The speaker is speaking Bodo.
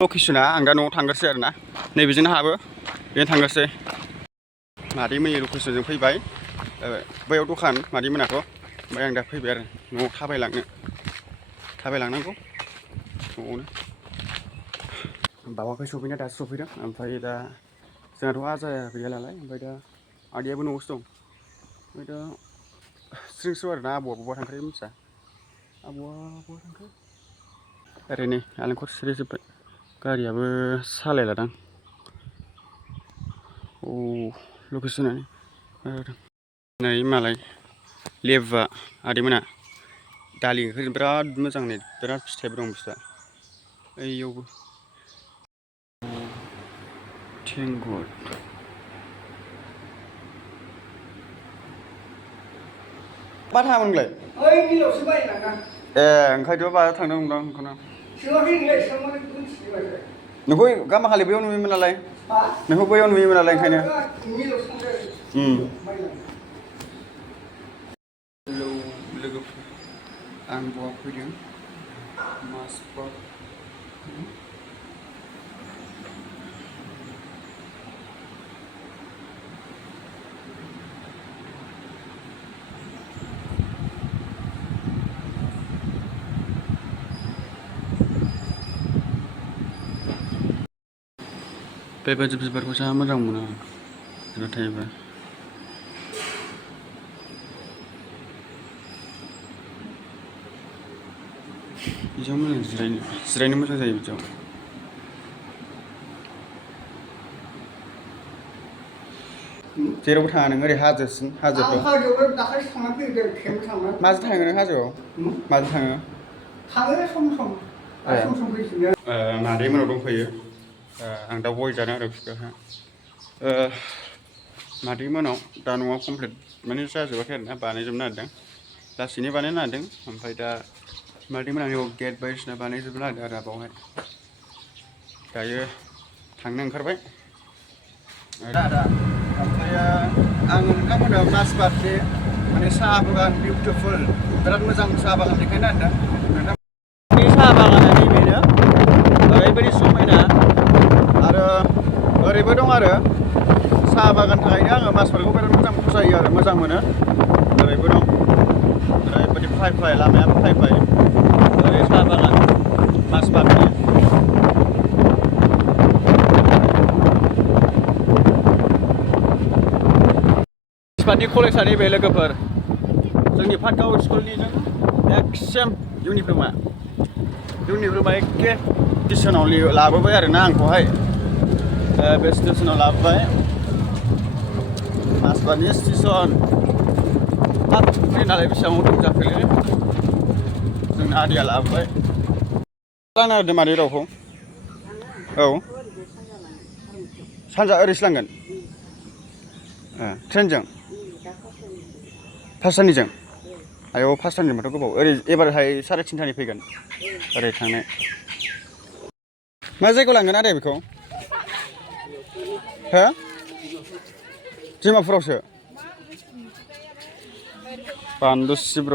लकेसना आं दा न'आव थांगासिनो आरोना नैबेजोंनो हाबो बेजों थांगासिनो मादैमोननि लकेसनजों फैबाय बैयाव दखान मादैमोनाथ' ओमफ्राय आं दा फैबाय आरो न'आव थाबायलांनांगौ न'आवनो बावाखै सफैना दासो सफैदों ओमफ्राय दा जोंहाथ' आजाया गैया नालाय ओमफ्राय दा आदैयाबो न'आवसो दं ओमफ्राय दा स्रिं स्रिं आरोना आबौआ बबेबा थांखो मिथिया आबौआ बबेबा थांखो ओरैनो नालेंखर सिरिजोब्बाय गारियाबो सालायलादां औ लकेसना नै मालाय लेबुआ आदैमोना दालि ओंख्रिजों बिराद मोजां नै बिराद फिथाइबो दं बुस्थुआ ओइयावबो थेंगुर मा थाङामोन नोंलाय ओइ मिलावसो बायलांदां ए ओंखायनोथ' बाहाय थांदों नंदां बेखौनो नोंखौ गामाखालि बैयाव नुयोमोन नालाय नोंखौ बैयाव नुयोमोन नालाय ओंखायनो लोगोफोर आं बहा फैदों मासबाग बेबायदि बिबारखौ जा मोजां मोनो आं बिबार थायोबा बिदियाव मोजां जिरायनो मोजां जायो बिदियाव जेरावबो थाङा नों ओरै हाजोसिम हाजोफ्राव हाजोआव दाखालिसो थांना फैदों खेबसे थांना माजों थाङो नों हाजोआव माजों थाङो सम सम फैफिनो मादैमोनाव दंफैयो आं दा गय जानो आरो बिफाहा मादैमोनाव दा न'आ कमप्लिट माने जाजोबाखै आरोना बानायजोबनो नागिरदों लासैनो बानायनो नागिरदों ओमफ्राय दा मादैमोना गेट बायदिसिना बानायजोबनो नागिरदों आरो बावहाय दायो थांनो ओंखारबाय दा ओमफ्राय आं नोंथांमोननो मासबागनि माने साहा बागान बिउटिफुल बिराद मोजां साहा बागान देखायनो नागिरदों नोंथांमोननि साहा बागाना नैबेनो ओरैबायदि समायना आरो ओरैबो दं आरो साहा बागान थाखायनो आङो मासबागखौ बिराद मोजां फसायो आरो मोजां मोनो ओरैबो दं ओरैबायदि फाय लामायाबो फाय ओरै साहा बागान मासबागनि मासबागनि कलेजआ नैबे लोगोफोर जोंनि पाटगाव स्कुलनिजों एक्सेम इउनिफर्मा एखे स्टेसनाव लाबोबाय आरोना आंखौहाय बे स्टेसनाव लाबोबाय मासबागनि स्टेसन हाब फैनालाय बेसेबां दं जाखोलै जोंना आदैया लाबोबाय लांना होदो मादै रावखौ औ सानजा ओरैसो लांगोन ट्रेनजों पासथानिजों आयौ पासथानिजोंबाथ' गोबाव ओरै एबारहाय 3:30 फैगोन ओरै थांनाय मा जायगायाव लांगोन आदाया बेखौ हो डिमापुरावसो बानलु सिब्र